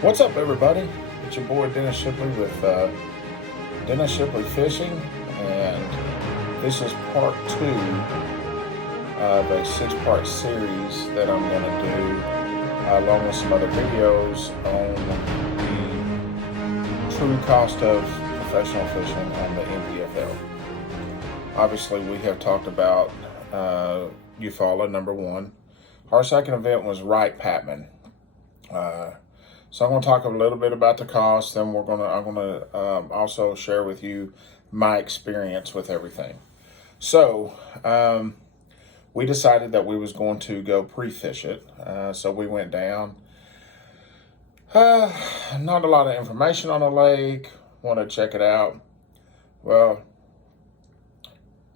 What's up, everybody? It's your boy Dennis Shipley with Dennis Shipley Fishing, and this is part two of a six-part series that I'm going to do, along with some other videos on the true cost of professional fishing on the NPFL. Obviously, we have talked about Eufaula, number one. Our second event was Wright Patman. So I'm going to talk a little bit about the cost, then I'm going to also share with you my experience with everything. So we decided that we was going to go pre-fish it. So we went down. Not a lot of information on the lake. Want to check it out. Well,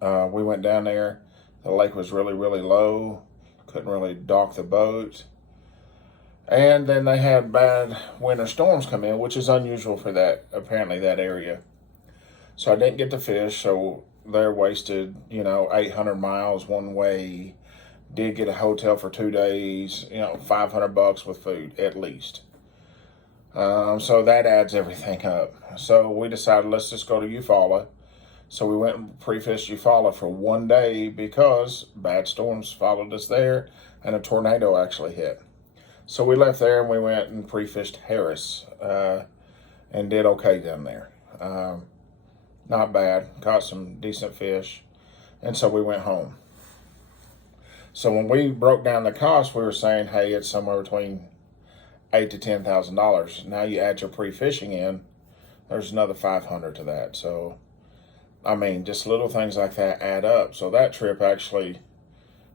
we went down there. The lake was really, really low. Couldn't really dock the boat. And then they had bad winter storms come in, which is unusual for apparently that area. So I didn't get to fish, so they're wasted, 800 miles one way. Did get a hotel for 2 days, $500 with food at least. So that adds everything up. So we decided, let's just go to Eufaula. So we went and pre-fished Eufaula for 1 day because bad storms followed us there and a tornado actually hit. So we left there and we went and pre-fished Harris and did okay down there. Not bad, caught some decent fish, and so we went home. So when we broke down the cost, we were saying, hey, it's somewhere between $8,000 to $10,000. Now you add your pre-fishing in, there's another $500 to that. So, I mean, just little things like that add up. So that trip actually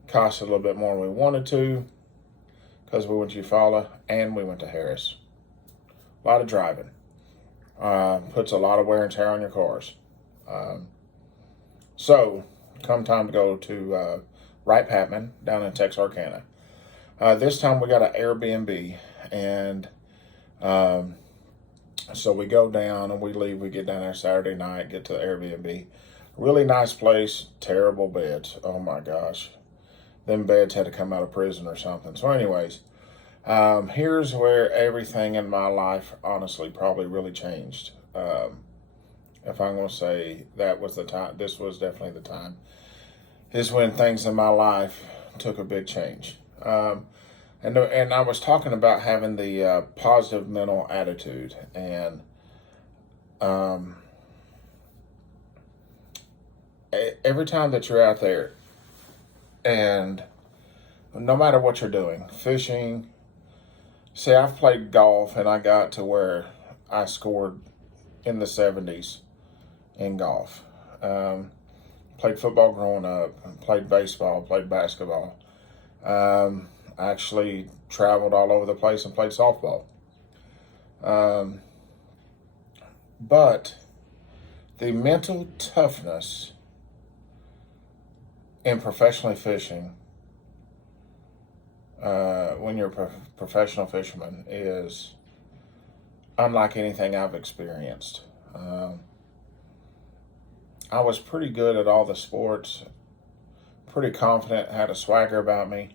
cost a little bit more than we wanted to, because we went to Eufaula and we went to Harris. A lot of driving. Puts a lot of wear and tear on your cars. So, come time to go to Wright Patman down in Texarkana. This time we got an Airbnb, and so we go down and we leave. We get down there Saturday night, get to the Airbnb. Really nice place, terrible beds. Oh my gosh. Them beds had to come out of prison or something. So anyways, here's where everything in my life honestly probably really changed. If I'm going to say that was the time, this was definitely the time, is when things in my life took a big change. And I was talking about having the positive mental attitude, and every time that you're out there, and no matter what you're doing, fishing, see, I've played golf and I got to where I scored in the 70s in golf. Played football growing up, played baseball, played basketball. I actually traveled all over the place and played softball. But the mental toughness in professionally fishing, when you're a professional fisherman, is unlike anything I've experienced. I was pretty good at all the sports, pretty confident, had a swagger about me.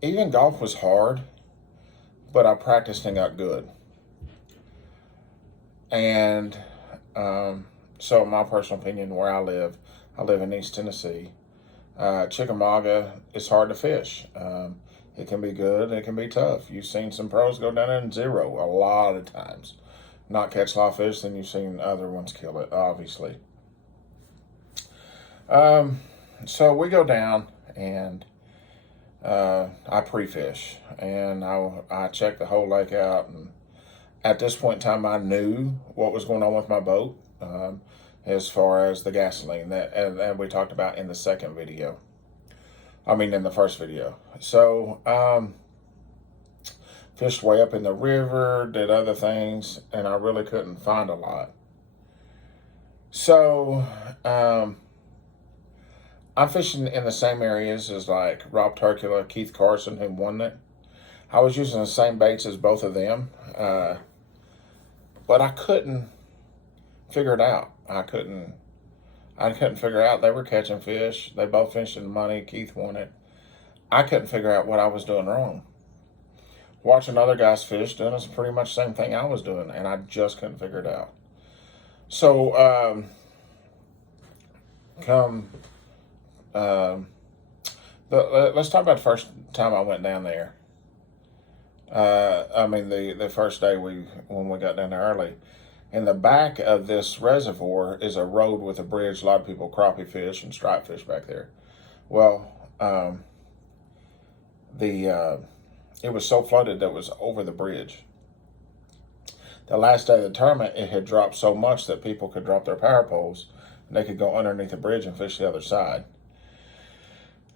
Even golf was hard, but I practiced and got good. And so my personal opinion, where I live in East Tennessee. Chickamauga is hard to fish. It can be good, it can be tough. You've seen some pros go down there in zero a lot of times. Not catch a lot of fish, then you've seen other ones kill it, obviously. So we go down and I pre-fish, and I check the whole lake out, and at this point in time I knew what was going on with my boat. As far as the gasoline that we talked about in the second video. In the first video. So, fished way up in the river, did other things, and I really couldn't find a lot. So, I'm fishing in the same areas as like Rob Turkula, Keith Carson, who won it. I was using the same baits as both of them, but I couldn't figure it out. I couldn't figure out. They were catching fish. They both finished in the money. Keith won it. I couldn't figure out what I was doing wrong. watching other guys fish doing it's pretty much the same thing I was doing, and I just couldn't figure it out. So, let's talk about the first time I went down there. The first day when we got down there early. In the back of this reservoir is a road with a bridge. A lot of people crappie fish and striped fish back there. Well, it was so flooded that it was over the bridge. The last day of the tournament, it had dropped so much that people could drop their power poles and they could go underneath the bridge and fish the other side.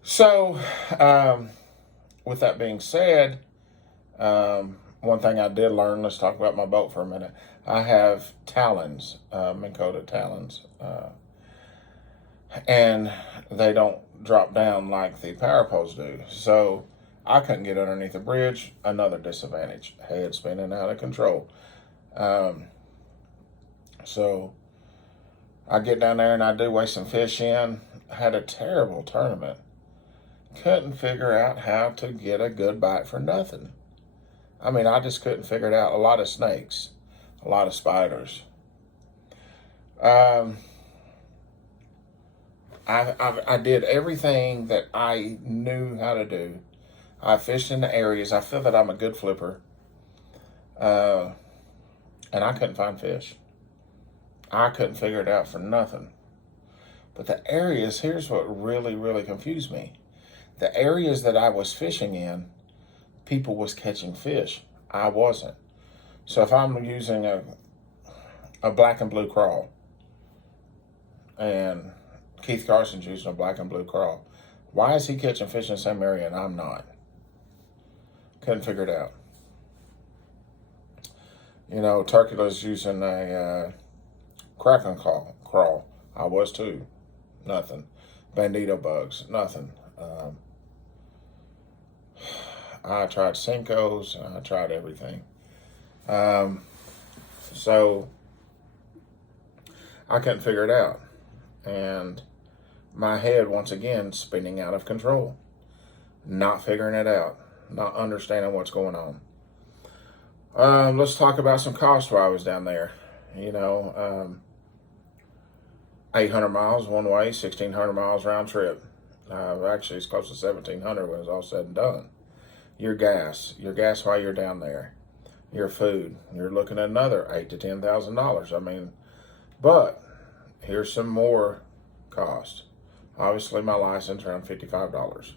So, with that being said, one thing I did learn, let's talk about my boat for a minute. I have talons, Minn Kota talons, and they don't drop down like the power poles do. So I couldn't get underneath the bridge, another disadvantage, head spinning out of control. So I get down there and I do weigh some fish in. I had a terrible tournament. Couldn't figure out how to get a good bite for nothing. I just couldn't figure it out. A lot of snakes, a lot of spiders. I did everything that I knew how to do. I fished in the areas. I feel that I'm a good flipper. And I couldn't find fish. I couldn't figure it out for nothing. But the areas, here's what really, really confused me. The areas that I was fishing in, people was catching fish. I wasn't. So if I'm using a black and blue crawl, and Keith Carson's using a black and blue crawl, why is he catching fish in the same area and I'm not? Couldn't figure it out. Turkula's using a kraken crawl. I was too. Nothing. Bandito bugs. Nothing. I tried Cinco's. I tried everything. So I couldn't figure it out. And my head, once again, spinning out of control. Not figuring it out. Not understanding what's going on. Let's talk about some cost while I was down there. 800 miles one way, 1,600 miles round trip. Actually, it's close to 1,700 when it's all said and done. Your gas while you're down there, your food, you're looking at another $8,000 to $10,000. But here's some more cost. Obviously, my license around $55.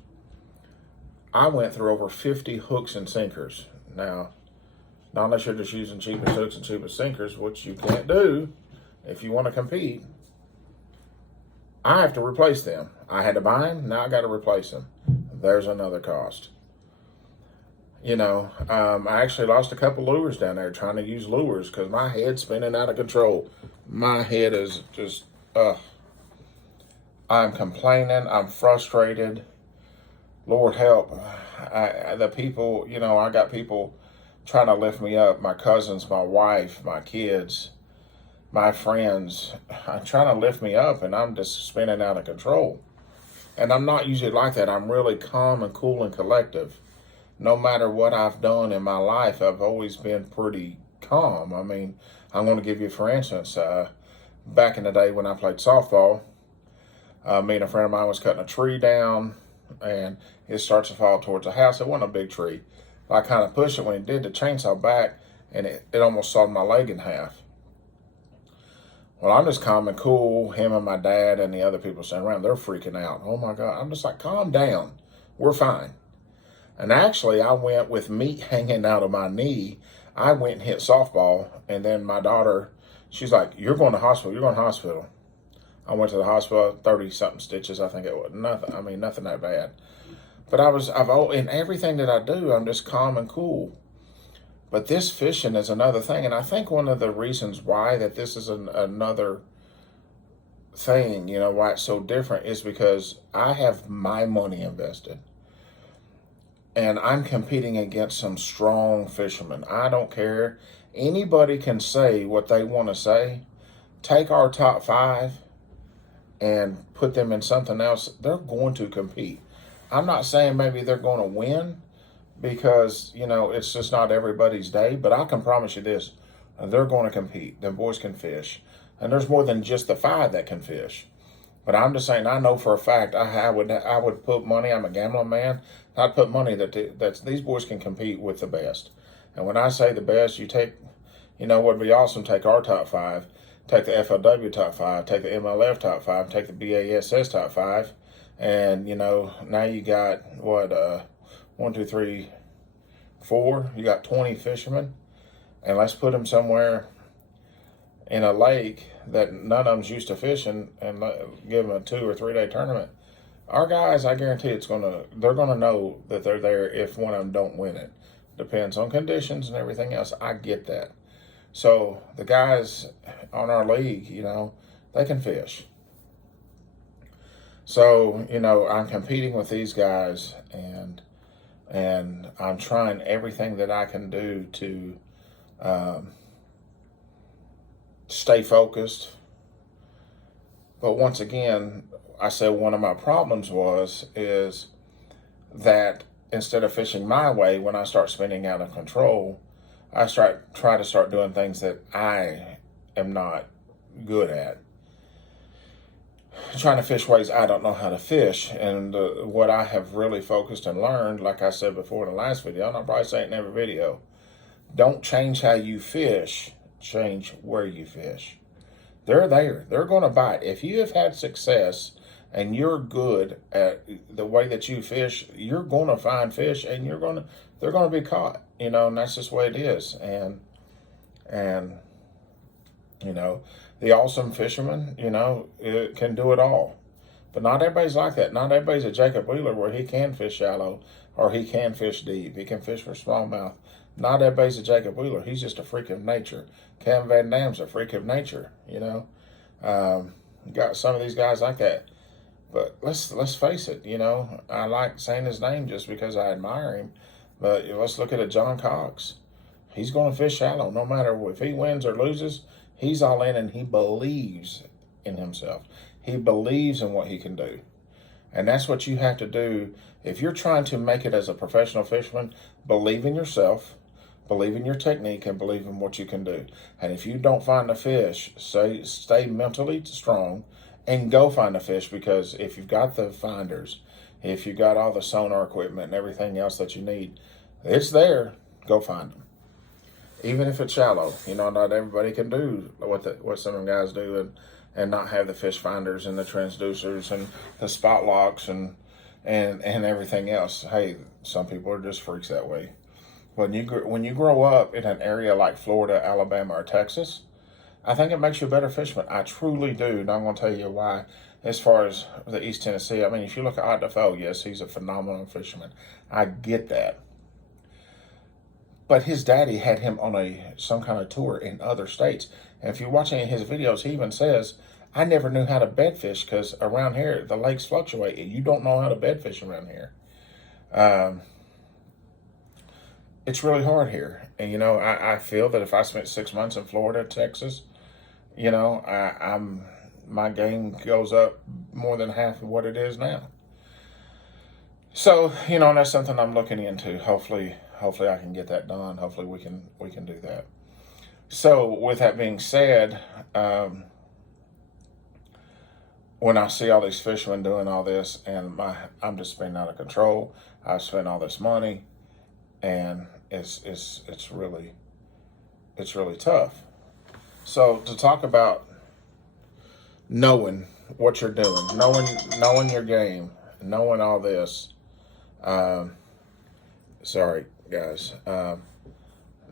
I went through over 50 hooks and sinkers. Now, not unless you're just using cheapest hooks and cheapest sinkers, which you can't do if you want to compete. I have to replace them. I had to buy them, now I got to replace them. There's another cost. I actually lost a couple lures down there trying to use lures because my head's spinning out of control. My head is just, I'm complaining. I'm frustrated. Lord help. The people, I got people trying to lift me up. My cousins, my wife, my kids, my friends. I'm trying to lift me up and I'm just spinning out of control. And I'm not usually like that. I'm really calm and cool and collective. No matter what I've done in my life, I've always been pretty calm. I'm going to give you, for instance, back in the day when I played softball, me and a friend of mine was cutting a tree down, and it starts to fall towards the house. It wasn't a big tree. I kind of pushed it. When it did, the chainsaw back, and it almost sawed my leg in half. Well, I'm just calm and cool. Him and my dad and the other people standing around, they're freaking out. Oh, my God. I'm just like, calm down. We're fine. And actually, I went with meat hanging out of my knee. I went and hit softball, and then my daughter, she's like, you're going to hospital. You're going to hospital. I went to the hospital, 30-something stitches, I think it was. Nothing that bad. But in everything that I do, I'm just calm and cool. But this fishing is another thing, and I think one of the reasons why that this is another thing, why it's so different is because I have my money invested. And I'm competing against some strong fishermen. I don't care. Anybody can say what they want to say. Take our top 5 and put them in something else. They're going to compete. I'm not saying maybe they're going to win, because, you know, it's just not everybody's day. But I can promise you this, they're going to compete. The boys can fish. And there's more than just the 5 that can fish. But I'm just saying, I know for a fact, I would put money, I'm a gambling man, I'd put money that these boys can compete with the best. And when I say the best, you take, you know, what would be awesome, take our top 5, take the FLW top 5, take the MLF top 5, take the BASS top 5, and, you know, now you got, what, 1, 2, 3, 4, you got 20 fishermen, and let's put them somewhere in a lake that none of them's used to fishing and give them a 2 or 3 day tournament. Our guys, I guarantee they're gonna know that they're there if one of them don't win it. Depends on conditions and everything else. I get that. So the guys on our league, you know, they can fish. So, you know, I'm competing with these guys, and I'm trying everything that I can do to stay focused. But once again, I said one of my problems is that instead of fishing my way, when I start spinning out of control, I try to start doing things that I am not good at. Trying to fish ways I don't know how to fish. And what I have really focused and learned, like I said before in the last video, and I'll probably say it in every video, don't change how you fish, change where you fish. They're there. They're going to bite. If you have had success and you're good at the way that you fish, you're going to find fish, and they're going to be caught, you know, and that's just the way it is. And you know, the awesome fisherman, you know, it can do it all. But not everybody's like that. Not everybody's a Jacob Wheeler where he can fish shallow or he can fish deep. He can fish for smallmouth. Not everybody's a Jacob Wheeler. He's just a freak of nature. Cam Van Dam's a freak of nature, you know. Got some of these guys like that. But let's face it, you know, I like saying his name just because I admire him. But let's look at a John Cox. He's going to fish shallow no matter if he wins or loses. He's all in, and he believes in himself. He believes in what he can do. And that's what you have to do. If you're trying to make it as a professional fisherman, believe in yourself, believe in your technique, and believe in what you can do. And if you don't find a fish, stay mentally strong and go find a fish, because if you've got the finders, if you've got all the sonar equipment and everything else that you need, it's there. Go find them. Even if it's shallow, you know, not everybody can do what some of them guys do, and not have the fish finders and the transducers and the spot locks and everything else. Hey, some people are just freaks that way. When you grow up in an area like Florida, Alabama, or Texas, I think it makes you a better fisherman. I truly do, and I'm going to tell you why. As far as the East Tennessee, I mean, if you look at Ott Defoe, yes, he's a phenomenal fisherman. I get that. But his daddy had him on some kind of tour in other states. And if you watch any of his videos, he even says, I never knew how to bed fish because around here, the lakes fluctuate, and you don't know how to bed fish around here. It's really hard here. And, you know, I feel that if I spent 6 months in Florida, Texas, you know, my game goes up more than half of what it is now. So, you know, and that's something I'm looking into. Hopefully I can get that done. Hopefully we can do that. So with that being said, when I see all these fishermen doing all this, and I'm just spending out of control, I've spent all this money, and it's really tough. So to talk about knowing what you're doing, knowing your game, knowing all this. Sorry, guys.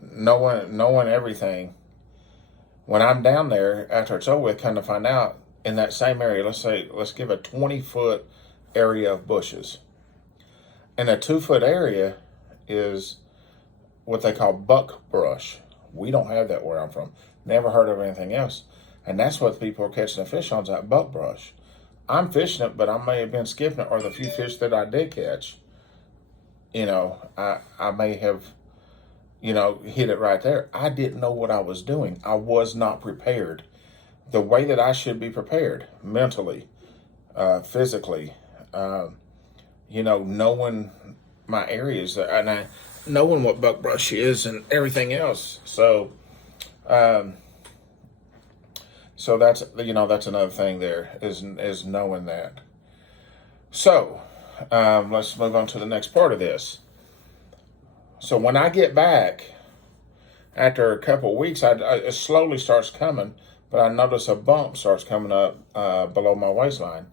Knowing everything. When I'm down there, after it's over with, kind of find out in that same area, let's give a 20-foot area of bushes. And a 2-foot area is what they call buck brush. We don't have that where I'm from. Never heard of anything else. And that's what people are catching the fish on, is that buck brush. I'm fishing it, but I may have been skipping it, or the few fish that I did catch, you know, I may have, you know, hit it right there. I didn't know what I was doing. I was not prepared the way that I should be prepared, mentally, physically, you know, knowing my areas, and I knowing what buckbrush is and everything else. Um, so that's that's another thing there is knowing that. So let's move on to the next part of this. So when I get back after a couple of weeks, it slowly starts coming, but I notice a bump starts coming up below my waistline,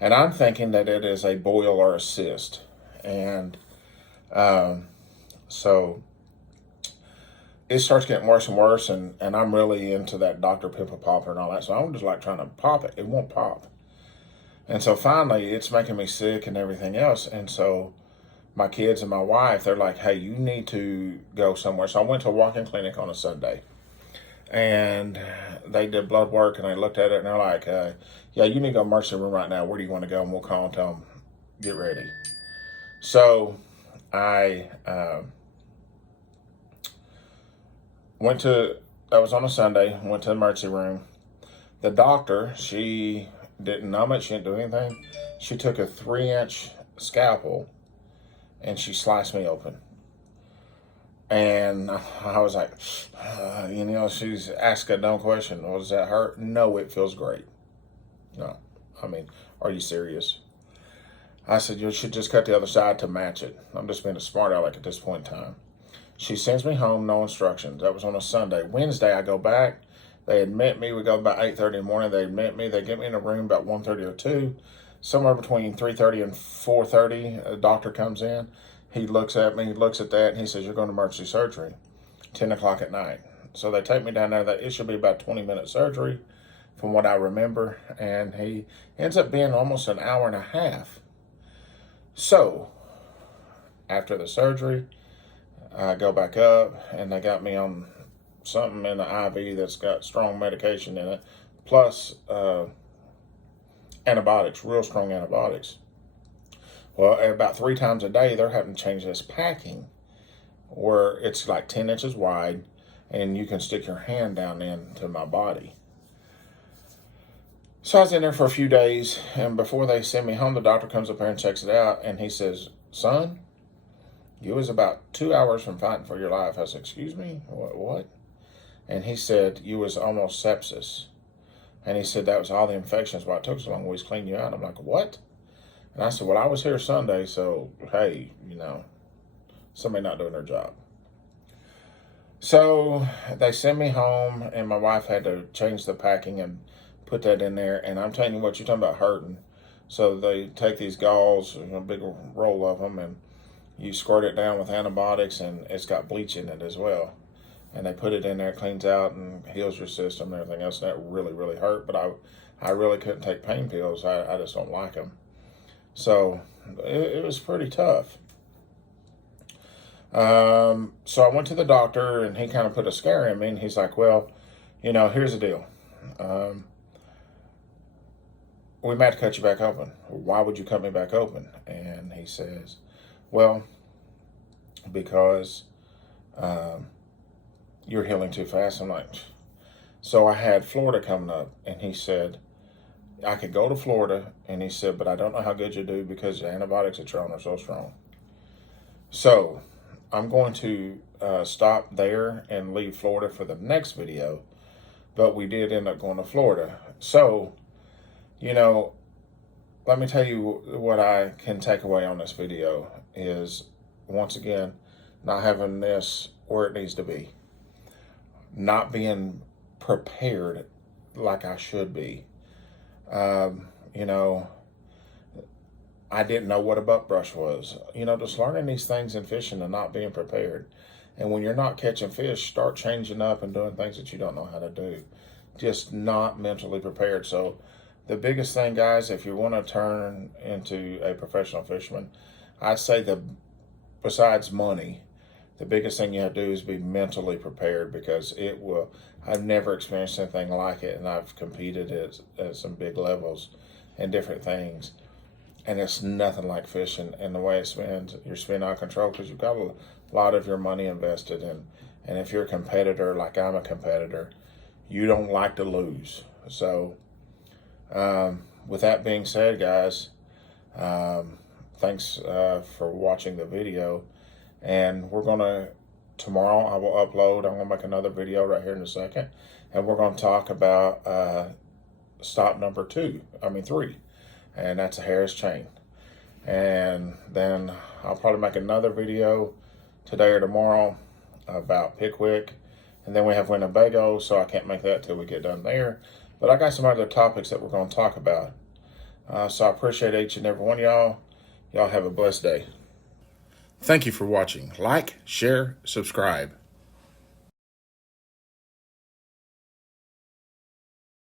and I'm thinking that it is a boil or a cyst, and so it starts getting worse and worse, and I'm really into that Dr. Pimple Popper and all that, so I'm just like trying to pop it. It won't pop. And so finally, it's making me sick and everything else, and so my kids and my wife, they're like, hey, you need to go somewhere. So I went to a walk-in clinic on a Sunday, and they did blood work, and they looked at it, and they're like, yeah, you need to go to the emergency room right now. Where do you want to go? And we'll call and tell them, get ready. So I that was on a Sunday, went to the emergency room. The doctor, she didn't numb it, she didn't do anything. She took a 3-inch scalpel and she sliced me open. And I was like, she's asked a dumb question. Well, does that hurt? No, it feels great. No, I mean, are you serious? I said, you should just cut the other side to match it. I'm just being a smart aleck at this point in time. She sends me home, no instructions. That was on a Sunday. Wednesday, I go back. They admit me. We go about 8:30 in the morning. They admit me. They get me in a room about 1:30 or 2. Somewhere between 3:30 and 4:30, a doctor comes in. He looks at me, looks at that, and he says, you're going to emergency surgery, 10 o'clock at night. So they take me down there. It should be about 20-minute surgery from what I remember. And he ends up being almost an hour and a half. So after the surgery, I go back up, and they got me on something in the IV that's got strong medication in it, plus antibiotics, real strong antibiotics. Well, about 3 times a day, they're having to change this packing where it's like 10 inches wide, and you can stick your hand down into my body. So I was in there for a few days, and before they send me home, the doctor comes up here and checks it out, and he says, son, you was about 2 hours from fighting for your life. I said, excuse me? What? And he said, you was almost sepsis. And he said, that was all the infections, why it took so long. We was cleaning you out. I'm like, what? And I said, well, I was here Sunday, so, hey, somebody not doing their job. So they send me home, and my wife had to change the packing and put that in there. And I'm telling you what, you're talking about hurting. So they take these gauze, a big roll of them, and you squirt it down with antibiotics, and it's got bleach in it as well. And they put it in there, cleans out, and heals your system and everything else. And that really, really hurt. But I really couldn't take pain pills. I just don't like them. So it was pretty tough. So I went to the doctor, and he kind of put a scare in me. And he's like, well, here's the deal. We might have to cut you back open. Why would you cut me back open? And he says, well, because you're healing too fast. I'm like, so I had Florida coming up, and he said, I could go to Florida, and he said, but I don't know how good you do because the antibiotics that you're on are so strong. So I'm going to stop there and leave Florida for the next video, but we did end up going to Florida. So, let me tell you what I can take away on this video is, once again, not having this where it needs to be. Not being prepared like I should be. I didn't know what a buck brush was. Just learning these things in fishing and not being prepared. And when you're not catching fish, start changing up and doing things that you don't know how to do. Just not mentally prepared. So the biggest thing, guys, if you want to turn into a professional fisherman, I'd say besides money, the biggest thing you have to do is be mentally prepared, because I've never experienced anything like it, and I've competed at some big levels and different things. And it's nothing like fishing, and the way it spends, you're spinning out of control because you've got a lot of your money invested in. And if you're a competitor, like I'm a competitor, you don't like to lose. So with that being said, guys, thanks for watching the video. And we're going to, tomorrow I will upload, I'm going to make another video right here in a second. And we're going to talk about stop number 3. And that's a Harris chain. And then I'll probably make another video today or tomorrow about Pickwick. And then we have Winnebago, so I can't make that till we get done there. But I got some other topics that we're going to talk about. So I appreciate each and every one of y'all. Y'all have a blessed day. Thank you for watching. Like, share, subscribe.